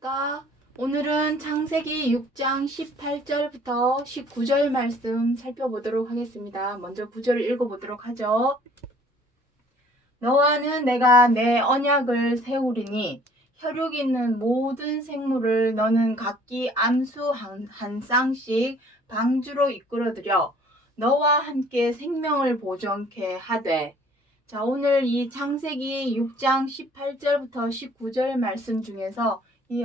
안녕하십니까? 오늘은 창세기 6장 18절부터 19절 말씀 살펴보도록 하겠습니다. 먼저 9절을 읽어보도록 하죠. 너와는 내가 내 언약을 세우리니 혈육 있는 모든 생물을 너는 각기 암수 한 쌍씩 방주로 이끌어들여 너와 함께 생명을 보존케 하되. 자, 오늘 이 창세기 6장 18절부터 19절 말씀 중에서 이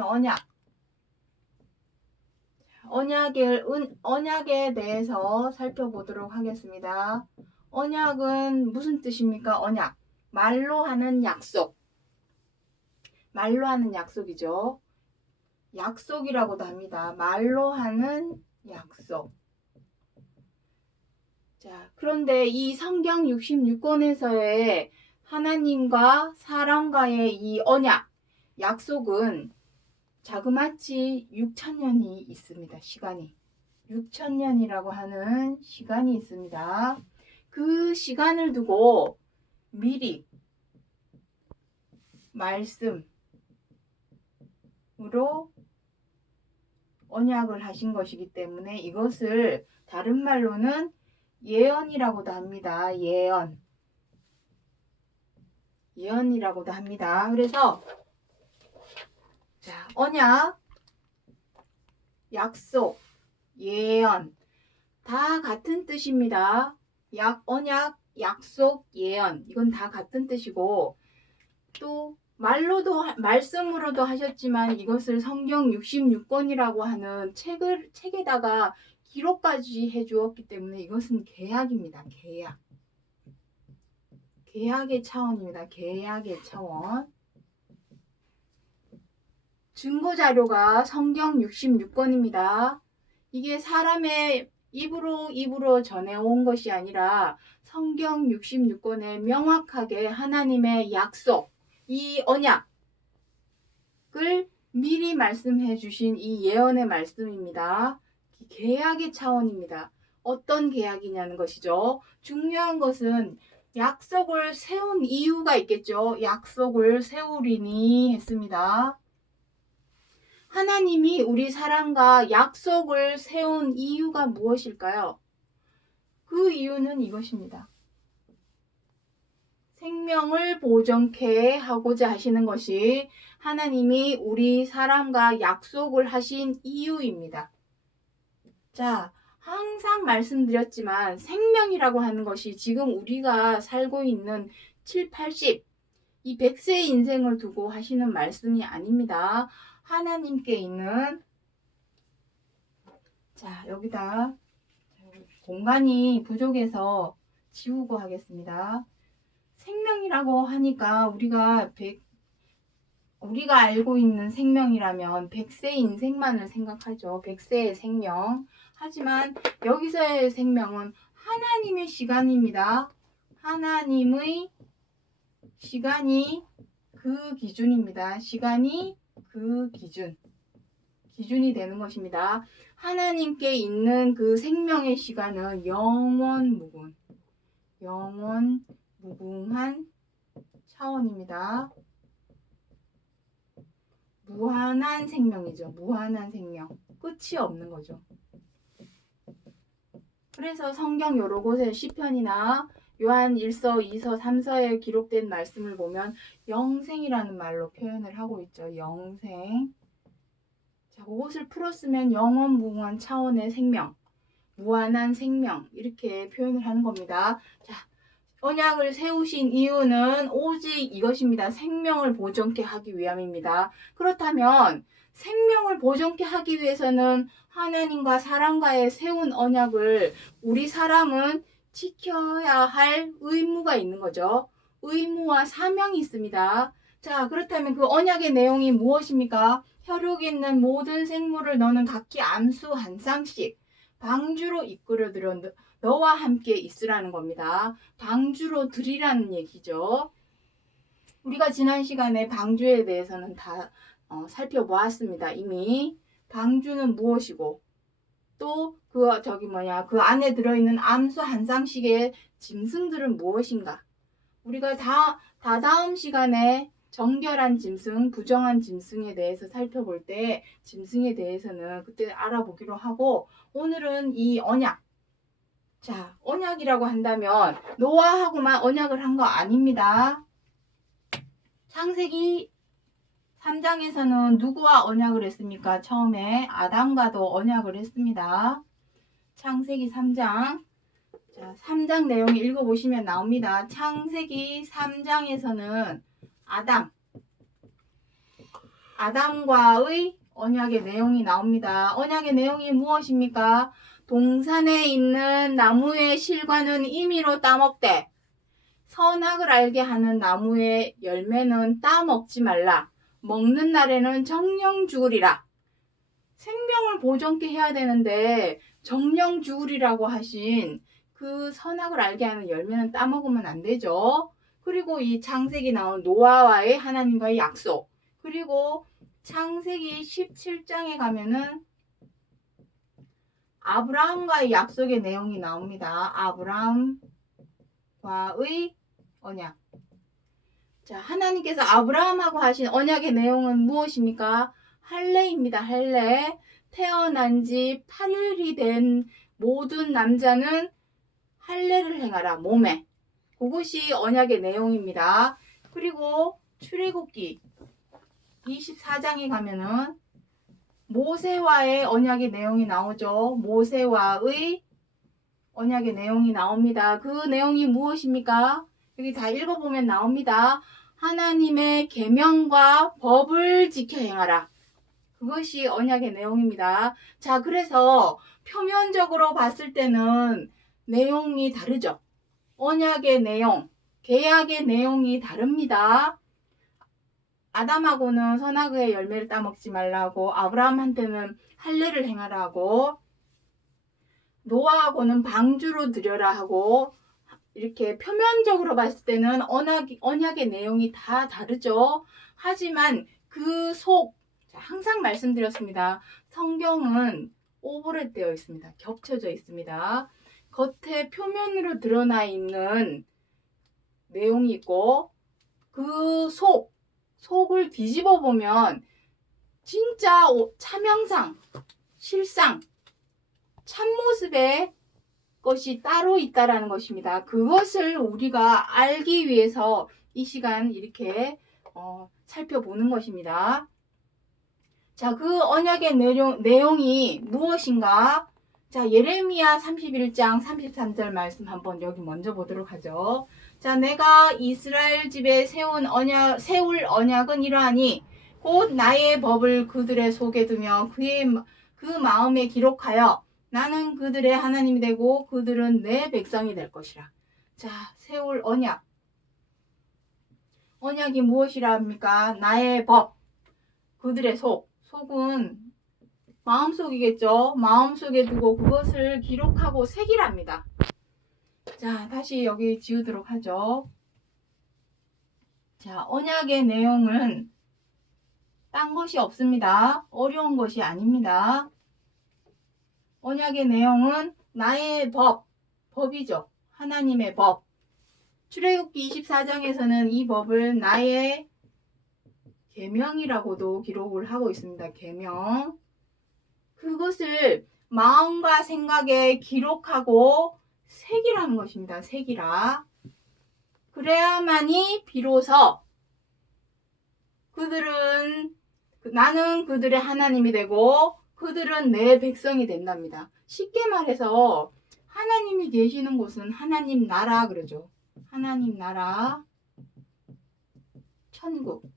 언약에 대해서 살펴보도록 하겠습니다. 언약은 무슨 뜻입니까? 언약. 말로 하는 약속. 말로 하는 약속이죠. 약속이라고도 합니다. 말로 하는 약속. 자, 그런데 이 성경 66권에서의 하나님과 사람과의 이 언약, 약속은 자그마치 6,000년이 있습니다. 시간이. 6,000년이라고 하는 시간이 있습니다. 그 시간을 두고 미리 말씀으로 언약을 하신 것이기 때문에 이것을 다른 말로는 예언이라고도 합니다. 예언이라고도 합니다. 그래서 자, 언약, 약속, 예언 다 같은 뜻입니다. 언약, 약속, 예언 이건 다 같은 뜻이고, 또 말씀으로도 하셨지만 이것을 성경 66권이라고 하는 책에다가 기록까지 해주었기 때문에 이것은 계약입니다. 계약의 차원입니다. 계약의 차원. 증거자료가 성경 66권입니다. 이게 사람의 입으로 전해온 것이 아니라 성경 66권에 명확하게 하나님의 약속, 이 언약을 미리 말씀해 주신 이 예언의 말씀입니다. 계약의 차원입니다. 어떤 계약이냐는 것이죠. 중요한 것은 약속을 세운 이유가 있겠죠. 약속을 세우리니 했습니다. 하나님이 우리 사람과 약속을 세운 이유가 무엇일까요? 그 이유는 이것입니다. 생명을 보존케 하고자 하시는 것이 하나님이 우리 사람과 약속을 하신 이유입니다. 자, 항상 말씀드렸지만 생명이라고 하는 것이 지금 우리가 살고 있는 7, 80, 이 100세의 인생을 두고 하시는 말씀이 아닙니다. 하나님께 있는, 자, 여기다 공간이 부족해서 지우고 하겠습니다. 생명이라고 하니까 우리가 알고 있는 생명이라면 100세 인생만을 생각하죠. 100세의 생명. 하지만 여기서의 생명은 하나님의 시간입니다. 하나님의 시간이 그 기준입니다. 시간이 그 기준이 되는 것입니다. 하나님께 있는 그 생명의 시간은 무궁한 차원입니다. 무한한 생명이죠. 무한한 생명. 끝이 없는 거죠. 그래서 성경 여러 곳에 시편이나 요한 1서, 2서, 3서에 기록된 말씀을 보면 영생이라는 말로 표현을 하고 있죠. 영생. 자, 그것을 풀었으면 영원 무궁한 차원의 생명, 무한한 생명 이렇게 표현을 하는 겁니다. 자, 언약을 세우신 이유는 오직 이것입니다. 생명을 보존케 하기 위함입니다. 그렇다면 생명을 보존케 하기 위해서는 하나님과 사람과의 세운 언약을 우리 사람은 지켜야 할 의무가 있는 거죠. 의무와 사명이 있습니다. 자, 그렇다면 그 언약의 내용이 무엇입니까? 혈육 있는 모든 생물을 너는 각기 암수 한 쌍씩 방주로 이끌어들여 너와 함께 있으라는 겁니다. 방주로 들이라는 얘기죠. 우리가 지난 시간에 방주에 대해서는 다 살펴보았습니다. 이미 방주는 무엇이고 또 그 안에 들어있는 암수 한 쌍씩의 짐승들은 무엇인가? 우리가 다다음 시간에 정결한 짐승, 부정한 짐승에 대해서 살펴볼 때 짐승에 대해서는 그때 알아보기로 하고, 오늘은 이 언약. 자, 언약이라고 한다면 노아하고만 언약을 한 거 아닙니다. 창세기 3장에서는 누구와 언약을 했습니까? 처음에 아담과도 언약을 했습니다. 창세기 3장. 자, 3장 내용 읽어보시면 나옵니다. 창세기 3장에서는 아담과의 언약의 내용이 나옵니다. 언약의 내용이 무엇입니까? 동산에 있는 나무의 실과는 임의로 따먹되 선악을 알게 하는 나무의 열매는 따먹지 말라. 먹는 날에는 정령 죽으리라. 생명을 보존케 해야 되는데 정령 죽으리라고 하신 그 선악을 알게 하는 열매는 따먹으면 안 되죠. 그리고 이 창세기 나온 노아와의 하나님과의 약속, 그리고 창세기 17장에 가면은 아브라함과의 약속의 내용이 나옵니다. 아브라함과의 언약. 자, 하나님께서 아브라함하고 하신 언약의 내용은 무엇입니까? 할례입니다. 할례. 태어난 지 8일이 된 모든 남자는 할례를 행하라. 몸에. 그것이 언약의 내용입니다. 그리고 출애굽기 24장에 가면은 모세와의 언약의 내용이 나오죠. 모세와의 언약의 내용이 나옵니다. 그 내용이 무엇입니까? 여기 다 읽어보면 나옵니다. 하나님의 계명과 법을 지켜 행하라. 그것이 언약의 내용입니다. 자, 그래서 표면적으로 봤을 때는 내용이 다르죠. 언약의 내용, 계약의 내용이 다릅니다. 아담하고는 선악의 열매를 따먹지 말라고, 아브라함한테는 할례를 행하라고, 노아하고는 방주로 드려라 하고, 이렇게 표면적으로 봤을 때는 언약의 내용이 다 다르죠. 하지만 그 속, 항상 말씀드렸습니다. 성경은 오버랩되어 있습니다. 겹쳐져 있습니다. 겉에 표면으로 드러나 있는 내용이 있고, 그 속을 뒤집어 보면 진짜 참형상, 실상, 참모습의 것이 따로 있다라는 것입니다. 그것을 우리가 알기 위해서 이 시간 이렇게 살펴보는 것입니다. 자, 그 언약의 내용이 무엇인가? 자, 예레미야 31장 33절 말씀 한번 여기 먼저 보도록 하죠. 자, 내가 이스라엘 집에 세울 언약은 이러하니 곧 나의 법을 그들의 속에 두며 그 마음에 기록하여 나는 그들의 하나님이 되고 그들은 내 백성이 될 것이라. 자, 세울 언약. 언약이 무엇이라 합니까? 나의 법. 그들의 속은 마음속이겠죠. 마음속에 두고 그것을 기록하고 새기랍니다. 자, 다시 여기 지우도록 하죠. 자, 언약의 내용은 딴 것이 없습니다. 어려운 것이 아닙니다. 언약의 내용은 나의 법이죠. 하나님의 법. 출애굽기 24장에서는 이 법을 나의 계명이라고도 기록을 하고 있습니다. 계명. 그것을 마음과 생각에 기록하고 새기라는 것입니다. 새기라. 그래야만이 비로소 나는 그들의 하나님이 되고 그들은 내 백성이 된답니다. 쉽게 말해서 하나님이 계시는 곳은 하나님 나라 그러죠. 하나님 나라, 천국,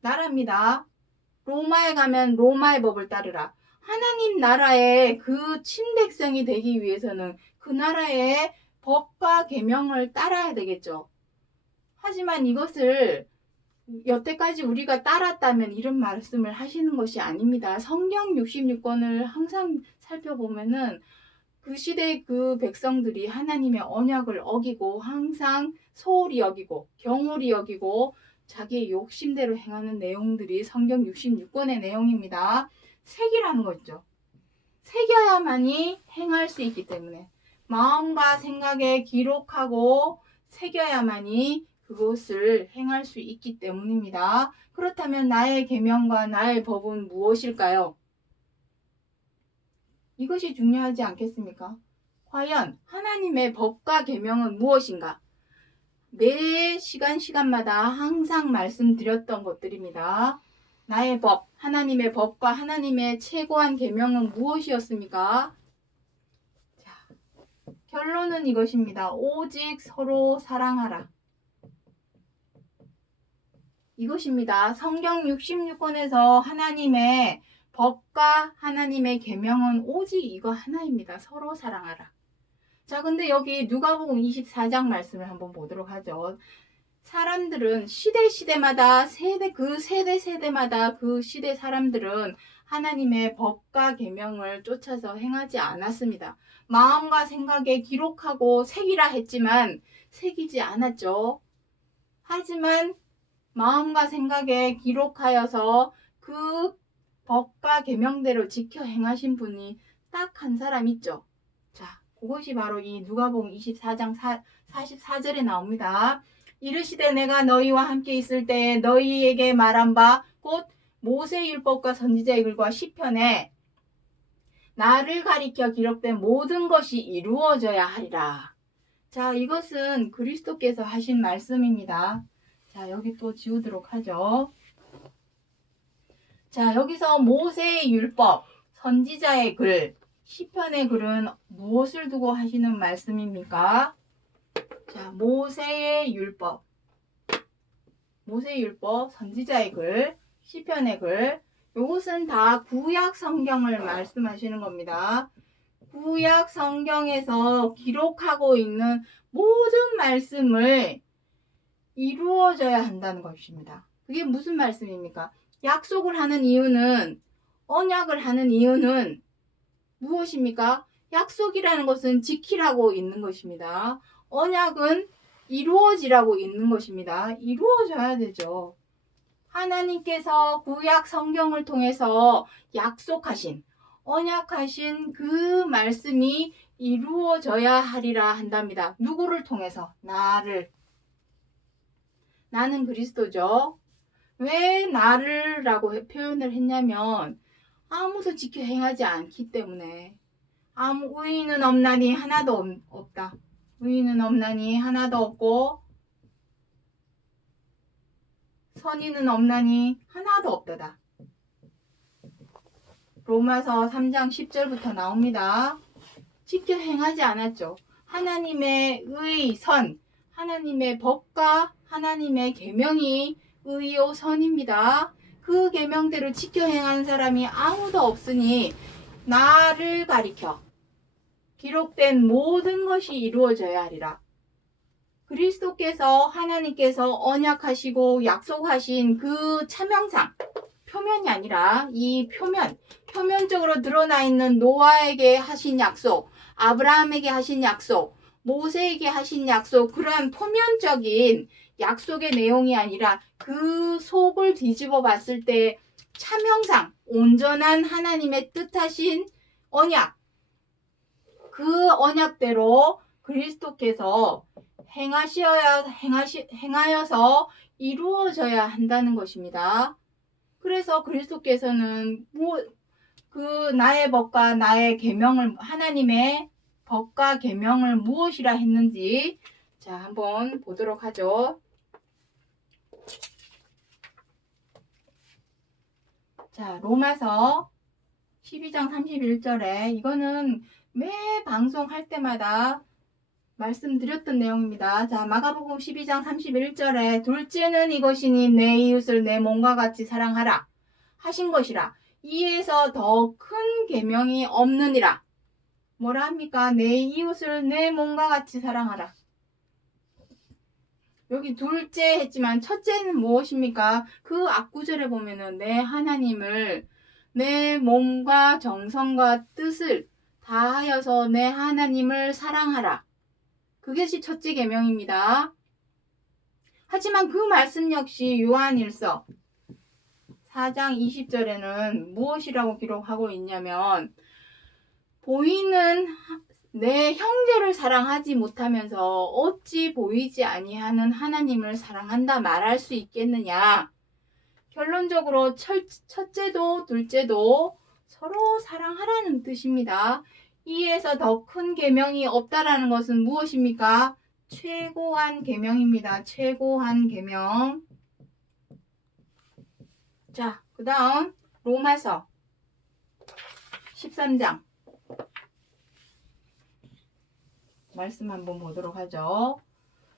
나라입니다. 로마에 가면 로마의 법을 따르라. 하나님 나라의 그 친백성이 되기 위해서는 그 나라의 법과 계명을 따라야 되겠죠. 하지만 이것을 여태까지 우리가 따랐다면 이런 말씀을 하시는 것이 아닙니다. 성경 66권을 항상 살펴보면은 그 시대의 그 백성들이 하나님의 언약을 어기고 항상 소홀히 여기고 경홀히 여기고 자기의 욕심대로 행하는 내용들이 성경 66권의 내용입니다. 새기라는 거죠. 새겨야만이 행할 수 있기 때문에 마음과 생각에 기록하고 새겨야만이 그것을 행할 수 있기 때문입니다. 그렇다면 나의 계명과 나의 법은 무엇일까요? 이것이 중요하지 않겠습니까? 과연 하나님의 법과 계명은 무엇인가? 매 시간마다 항상 말씀드렸던 것들입니다. 나의 법, 하나님의 법과 하나님의 최고한 계명은 무엇이었습니까? 자, 결론은 이것입니다. 오직 서로 사랑하라. 이것입니다. 성경 66권에서 하나님의 법과 하나님의 계명은 오직 이거 하나입니다. 서로 사랑하라. 자, 근데 여기 누가복음 24장 말씀을 한번 보도록 하죠. 사람들은 시대마다 세대마다 그 시대 사람들은 하나님의 법과 계명을 쫓아서 행하지 않았습니다. 마음과 생각에 기록하고 새기라 했지만 새기지 않았죠. 하지만 마음과 생각에 기록하여서 그 법과 계명대로 지켜 행하신 분이 딱 한 사람 있죠. 자, 그것이 바로 이 누가복음 24장 44절에 나옵니다. 이르시되 내가 너희와 함께 있을 때에 너희에게 말한 바 곧 모세의 율법과 선지자의 글과 시편에 나를 가리켜 기록된 모든 것이 이루어져야 하리라. 자, 이것은 그리스도께서 하신 말씀입니다. 자, 여기 또 지우도록 하죠. 자, 여기서 모세의 율법, 선지자의 글, 시편의 글은 무엇을 두고 하시는 말씀입니까? 자, 모세의 율법, 선지자의 글, 시편의 글, 이것은 다 구약 성경을 말씀하시는 겁니다. 구약 성경에서 기록하고 있는 모든 말씀을 이루어져야 한다는 것입니다. 그게 무슨 말씀입니까? 약속을 하는 이유는, 언약을 하는 이유는 무엇입니까? 약속이라는 것은 지키라고 있는 것입니다. 언약은 이루어지라고 있는 것입니다. 이루어져야 되죠. 하나님께서 구약 성경을 통해서 약속하신, 언약하신 그 말씀이 이루어져야 하리라 한답니다. 누구를 통해서? 나는 그리스도죠. 왜 나를 라고 표현을 했냐면 아무도 지켜 행하지 않기 때문에 아무 의인은 없나니 하나도 없다. 의인은 없나니 하나도 없고 선인은 없나니 하나도 없다다. 로마서 3장 10절부터 나옵니다. 지켜 행하지 않았죠. 하나님의 선, 하나님의 법과 하나님의 계명이 의요 선입니다. 그 계명대로 지켜 행한 사람이 아무도 없으니 나를 가리켜 기록된 모든 것이 이루어져야 하리라. 그리스도께서 하나님께서 언약하시고 약속하신 그 차명상, 표면이 아니라 이 표면적으로 드러나 있는 노아에게 하신 약속, 아브라함에게 하신 약속, 모세에게 하신 약속, 그러한 표면적인 약속의 내용이 아니라 그 속을 뒤집어 봤을 때 차명상, 온전한 하나님의 뜻하신 언약, 그 언약대로 그리스도께서 행하여서 이루어져야 한다는 것입니다. 그래서 그리스도께서는 그 나의 법과 나의 계명을, 하나님의 법과 계명을 무엇이라 했는지 자, 한번 보도록 하죠. 자, 로마서 12장 31절에 이거는 매 방송할 때마다 말씀드렸던 내용입니다. 자, 마가복음 12장 31절에 둘째는 이것이니 내 이웃을 내 몸과 같이 사랑하라 하신 것이라. 이에서 더 큰 계명이 없느니라. 뭐라 합니까? 내 이웃을 내 몸과 같이 사랑하라. 여기 둘째 했지만 첫째는 무엇입니까? 그 앞구절에 보면은 내 하나님을 내 몸과 정성과 뜻을 다하여서 내 하나님을 사랑하라. 그것이 첫째 계명입니다. 하지만 그 말씀 역시 요한일서 4장 20절에는 무엇이라고 기록하고 있냐면 보이는 내 형제를 사랑하지 못하면서 어찌 보이지 아니하는 하나님을 사랑한다 말할 수 있겠느냐. 결론적으로 첫째도 둘째도 서로 사랑하라는 뜻입니다. 이에서 더 큰 계명이 없다라는 것은 무엇입니까? 최고한 계명입니다. 최고한 계명. 자, 그 다음 로마서 13장 말씀 한번 보도록 하죠.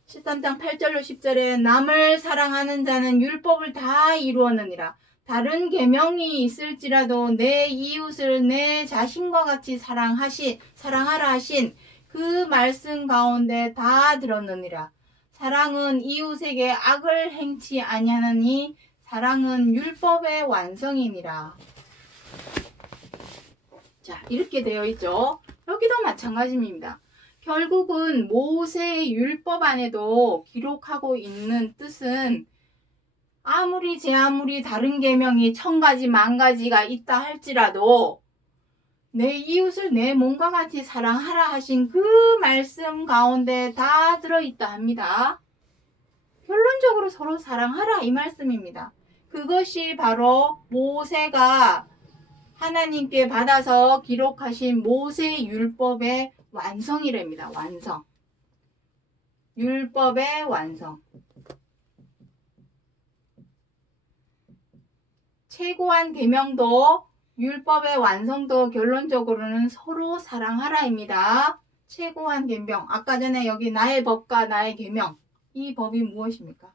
13장 8절로 10절에 남을 사랑하는 자는 율법을 다 이루었느니라. 다른 계명이 있을지라도 내 이웃을 내 자신과 같이 사랑하라 하신 그 말씀 가운데 다 들었느니라. 사랑은 이웃에게 악을 행치 아니하느니 사랑은 율법의 완성이니라. 자, 이렇게 되어 있죠. 여기도 마찬가지입니다. 결국은 모세의 율법 안에도 기록하고 있는 뜻은 아무리 다른 계명이 1000가지 만가지가 있다 할지라도 내 이웃을 내 몸과 같이 사랑하라 하신 그 말씀 가운데 다 들어있다 합니다. 결론적으로 서로 사랑하라 이 말씀입니다. 그것이 바로 모세가 하나님께 받아서 기록하신 모세 율법의 완성이랍니다. 완성. 율법의 완성. 최고한 계명도 율법의 완성도 결론적으로는 서로 사랑하라입니다. 최고한 계명. 아까 전에 여기 나의 법과 나의 계명. 이 법이 무엇입니까?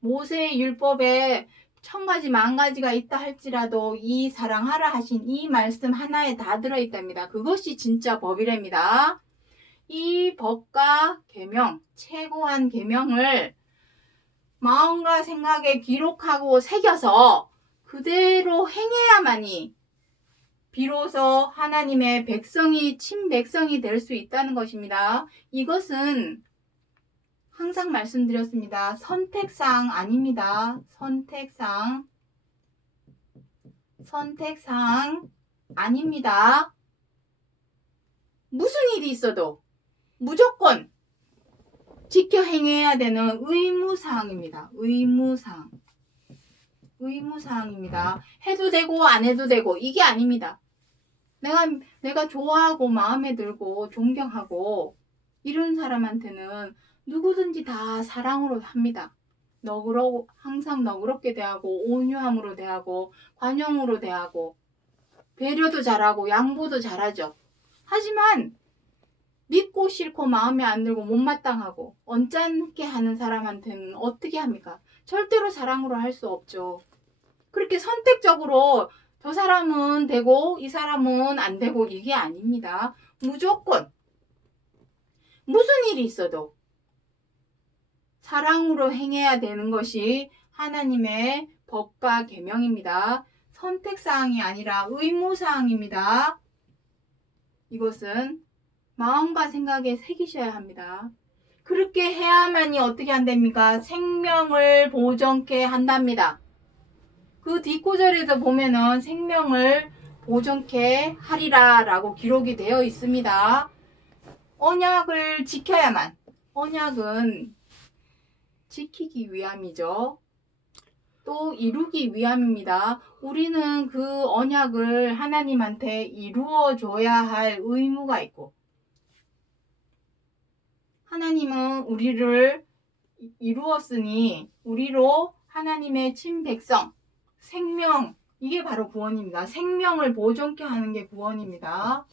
모세의 율법에 1000가지 만가지가 있다 할지라도 이 사랑하라 하신 이 말씀 하나에 다 들어있답니다. 그것이 진짜 법이랍니다. 이 법과 계명, 최고한 계명을 마음과 생각에 기록하고 새겨서 그대로 행해야만이 비로소 하나님의 백성이 친백성이 될 수 있다는 것입니다. 이것은 항상 말씀드렸습니다. 선택사항 아닙니다. 선택사항 아닙니다. 무슨 일이 있어도 무조건 지켜 행해야 되는 의무사항입니다. 의무사항입니다. 해도 되고 안 해도 되고 이게 아닙니다. 내가 좋아하고 마음에 들고 존경하고 이런 사람한테는 누구든지 다 사랑으로 합니다. 항상 너그럽게 대하고 온유함으로 대하고 관용으로 대하고 배려도 잘하고 양보도 잘하죠. 하지만 믿고 싫고 마음에 안 들고 못마땅하고 언짢게 하는 사람한테는 어떻게 합니까? 절대로 사랑으로 할 수 없죠. 그렇게 선택적으로 저 사람은 되고 이 사람은 안 되고 이게 아닙니다. 무조건 무슨 일이 있어도 사랑으로 행해야 되는 것이 하나님의 법과 계명입니다. 선택사항이 아니라 의무사항입니다. 이것은 마음과 생각에 새기셔야 합니다. 그렇게 해야만이 어떻게 한답니까? 생명을 보존케 한답니다. 그 뒷구절에도 보면은 생명을 보존케 하리라 라고 기록이 되어 있습니다. 언약을 지켜야만. 언약은 지키기 위함이죠. 또 이루기 위함입니다. 우리는 그 언약을 하나님한테 이루어 줘야 할 의무가 있고 하나님은 우리를 이루었으니 우리로 하나님의 친백성, 생명, 이게 바로 구원입니다. 생명을 보존케 하는 게 구원입니다.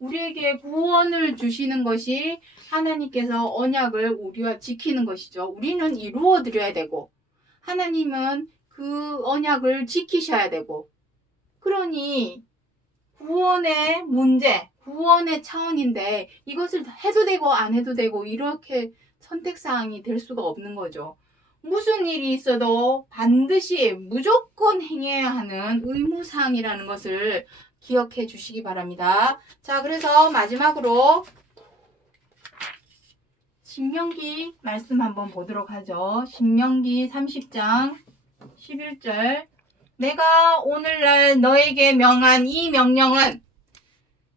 우리에게 구원을 주시는 것이 하나님께서 언약을 우리와 지키는 것이죠. 우리는 이루어 드려야 되고 하나님은 그 언약을 지키셔야 되고 그러니 구원의 문제, 구원의 차원인데 이것을 해도 되고 안 해도 되고 이렇게 선택사항이 될 수가 없는 거죠. 무슨 일이 있어도 반드시 무조건 행해야 하는 의무사항이라는 것을 기억해 주시기 바랍니다. 자, 그래서 마지막으로 신명기 말씀 한번 보도록 하죠. 신명기 30장 11절 내가 오늘날 너에게 명한 이 명령은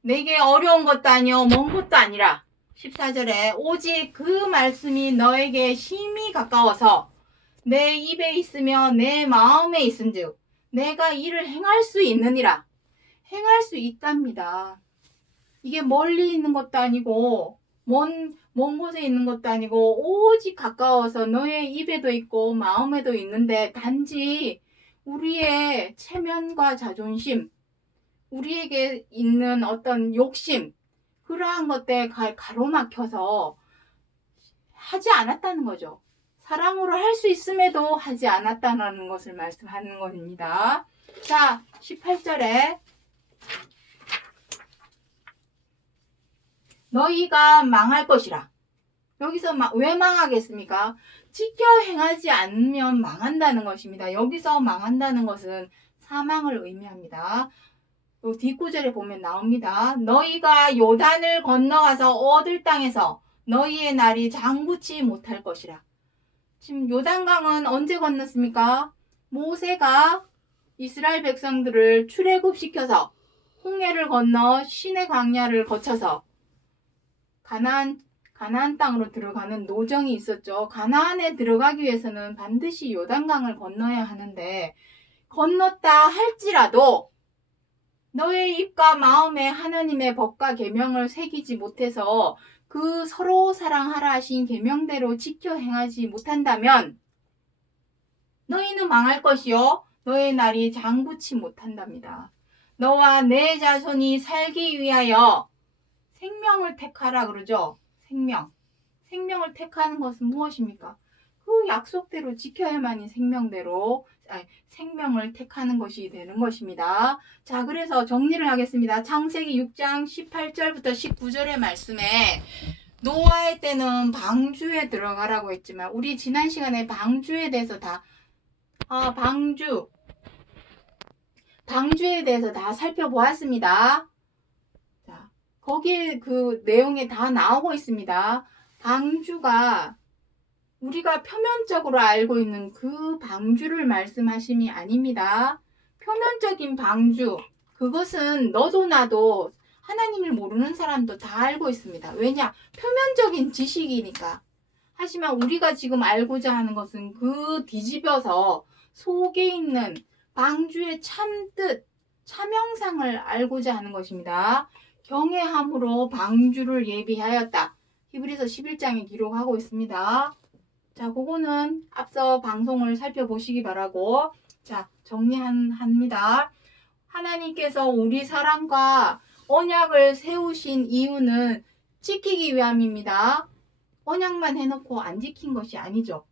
내게 어려운 것도 아니요 먼 것도 아니라 14절에 오직 그 말씀이 너에게 심히 가까워서 내 입에 있으며 내 마음에 있은즉 내가 이를 행할 수 있느니라. 행할 수 있답니다. 이게 멀리 있는 것도 아니고 먼 곳에 있는 것도 아니고 오직 가까워서 너의 입에도 있고 마음에도 있는데 단지 우리의 체면과 자존심, 우리에게 있는 어떤 욕심, 그러한 것에 가로막혀서 하지 않았다는 거죠. 사랑으로 할 수 있음에도 하지 않았다는 것을 말씀하는 겁니다. 자, 18절에 너희가 망할 것이라. 여기서 왜 망하겠습니까? 지켜 행하지 않으면 망한다는 것입니다. 여기서 망한다는 것은 사망을 의미합니다. 요 뒷구절에 보면 나옵니다. 너희가 요단을 건너가서 얻을 땅에서 너희의 날이 장구치 못할 것이라. 지금 요단강은 언제 건넜습니까? 모세가 이스라엘 백성들을 출애굽시켜서 홍해를 건너 시내 광야를 거쳐서 가나안 땅으로 들어가는 노정이 있었죠. 가나안에 들어가기 위해서는 반드시 요단강을 건너야 하는데 건넜다 할지라도 너의 입과 마음에 하나님의 법과 계명을 새기지 못해서 그 서로 사랑하라 하신 계명대로 지켜 행하지 못한다면 너희는 망할 것이요 너의 날이 장구치 못한답니다. 너와 내 자손이 살기 위하여 생명을 택하라 그러죠. 생명을 택하는 것은 무엇입니까? 그 약속대로 지켜야만이 생명을 택하는 것이 되는 것입니다. 자, 그래서 정리를 하겠습니다. 창세기 6장 18절부터 19절의 말씀에 노아의 때는 방주에 들어가라고 했지만 우리 지난 시간에 방주에 대해서 방주에 대해서 다 살펴보았습니다. 자, 거기에 그 내용에 다 나오고 있습니다. 방주가 우리가 표면적으로 알고 있는 그 방주를 말씀하심이 아닙니다. 표면적인 방주, 그것은 너도 나도 하나님을 모르는 사람도 다 알고 있습니다. 왜냐? 표면적인 지식이니까. 하지만 우리가 지금 알고자 하는 것은 그 뒤집어서 속에 있는 방주의 참뜻, 참형상을 알고자 하는 것입니다. 경외함으로 방주를 예비하였다. 히브리서 11장에 기록하고 있습니다. 자, 그거는 앞서 방송을 살펴보시기 바라고, 자, 정리합니다. 하나님께서 우리 사랑과 언약을 세우신 이유는 지키기 위함입니다. 언약만 해놓고 안 지킨 것이 아니죠.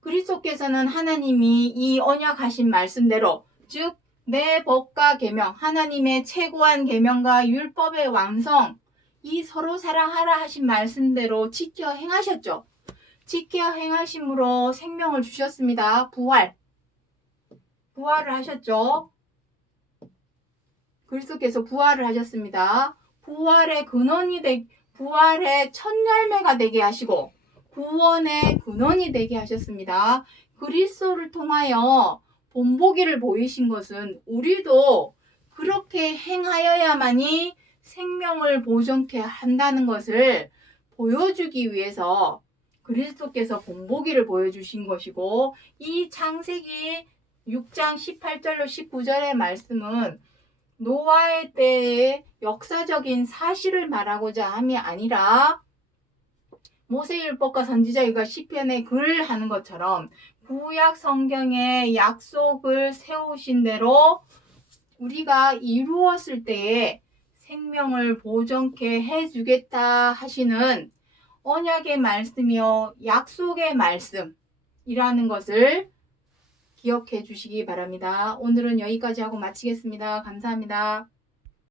그리스도께서는 하나님이 이 언약하신 말씀대로, 즉 내 법과 계명, 하나님의 최고한 계명과 율법의 완성, 이 서로 사랑하라 하신 말씀대로 지켜 행하셨죠. 지켜 행하심으로 생명을 주셨습니다. 부활을 하셨죠. 그리스도께서 부활을 하셨습니다. 부활의 첫 열매가 되게 하시고 구원의 근원이 되게 하셨습니다. 그리스도를 통하여 본보기를 보이신 것은 우리도 그렇게 행하여야만이 생명을 보존케 한다는 것을 보여주기 위해서 그리스도께서 본보기를 보여주신 것이고, 이 창세기 6장 18절로 19절의 말씀은 노아의 때의 역사적인 사실을 말하고자 함이 아니라 모세율법과 선지자가 시편에 글을 하는 것처럼 구약 성경의 약속을 세우신 대로 우리가 이루었을 때에 생명을 보존케 해주겠다 하시는 언약의 말씀이요 약속의 말씀이라는 것을 기억해 주시기 바랍니다. 오늘은 여기까지 하고 마치겠습니다. 감사합니다.